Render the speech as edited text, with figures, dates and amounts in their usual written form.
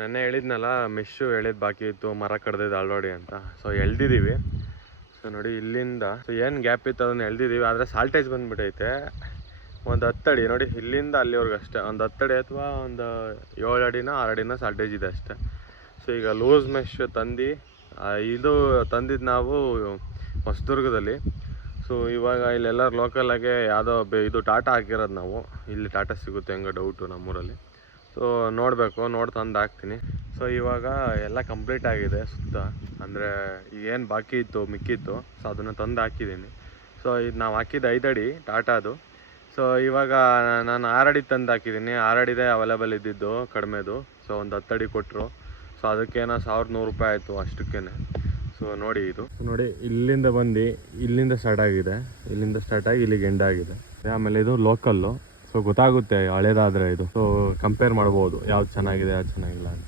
ನೆನ್ನೆ ಹೇಳಿದ್ನಲ್ಲ ಮೆಶ್ಶು ಎಳೆದು ಬಾಕಿ ಇತ್ತು, ಮರ ಕಡ್ದಿದ್ದು ಆಲ್ರೆಡಿ ಅಂತ. ಸೊ ಎಳ್ದಿದ್ದೀವಿ. ಸೊ ನೋಡಿ ಇಲ್ಲಿಂದ ಏನು ಗ್ಯಾಪ್ ಇತ್ತು ಅದನ್ನು ಎಳ್ದಿದ್ದೀವಿ. ಆದರೆ ಸಾಲ್ಟೇಜ್ ಬಂದುಬಿಟ್ಟೈತೆ ಒಂದು 10 ಅಡಿ. ನೋಡಿ ಇಲ್ಲಿಂದ ಅಲ್ಲಿವರೆಗೂ ಅಷ್ಟೇ, ಒಂದು 10 ಅಡಿ ಅಥವಾ ಒಂದು 7 ಅಡಿನ 6 ಅಡಿನ ಸಾಲ್ಟೇಜ್ ಇದೆ ಅಷ್ಟೇ. ಸೊ ಈಗ ಲೂಸ್ ಮೆಶ್ ತಂದು ಇದು ತಂದಿದ್ದು ನಾವು ಹೊಸದುರ್ಗದಲ್ಲಿ. ಸೊ ಇವಾಗ ಇಲ್ಲೆಲ್ಲರೂ ಲೋಕಲಾಗೆ ಯಾವುದೋ ಇದು ಟಾಟಾ ಹಾಕಿರೋದು ನಾವು. ಇಲ್ಲಿ ಟಾಟಾ ಸಿಗುತ್ತೆ ಹೆಂಗೋ ಡೌಟು ನಮ್ಮೂರಲ್ಲಿ. ಸೊ ನೋಡಬೇಕು, ನೋಡಿ ತಂದು ಹಾಕ್ತೀನಿ. ಸೊ ಇವಾಗ ಎಲ್ಲ ಕಂಪ್ಲೀಟ್ ಆಗಿದೆ ಸುತ್ತ, ಅಂದರೆ ಏನು ಬಾಕಿ ಇತ್ತು ಮಿಕ್ಕಿತ್ತು. ಸೊ ಅದನ್ನು ತಂದು ಹಾಕಿದ್ದೀನಿ. ಸೊ ಇದು ನಾವು ಹಾಕಿದ್ದು 5 ಅಡಿ ಟಾಟಾದು. ಸೊ ಇವಾಗ ನಾನು 6 ಅಡಿ ತಂದು ಹಾಕಿದ್ದೀನಿ. 6 ಅಡಿದೇ ಅವೈಲೇಬಲ್ ಇದ್ದಿದ್ದು ಕಡಿಮೆದು. ಸೊ ಒಂದು 10 ಅಡಿ ಕೊಟ್ಟರು. ಸೊ ಅದಕ್ಕೇನೋ 1100 ರೂಪಾಯಿ ಆಯಿತು ಅಷ್ಟಕ್ಕೇ. ಸೊ ನೋಡಿ ಇದು ನೋಡಿ ಇಲ್ಲಿಂದ ಬಂದು ಇಲ್ಲಿಂದ ಸ್ಟಾರ್ಟ್ ಆಗಿದೆ, ಇಲ್ಲಿಂದ ಸ್ಟಾರ್ಟ್ ಆಗಿ ಇಲ್ಲಿಗೆ ಎಂಡ್ ಆಗಿದೆ. ಆಮೇಲೆ ಇದು ಲೋಕಲ್ಲು. ಸೊ ಗೊತ್ತಾಗುತ್ತೆ ಹಳೇದಾದರೆ ಇದು. ಸೊ ಕಂಪೇರ್ ಮಾಡ್ಬೋದು ಯಾವ್ದು ಚೆನ್ನಾಗಿದೆ ಯಾವ್ದು ಚೆನ್ನಾಗಿಲ್ಲ ಅಂತ.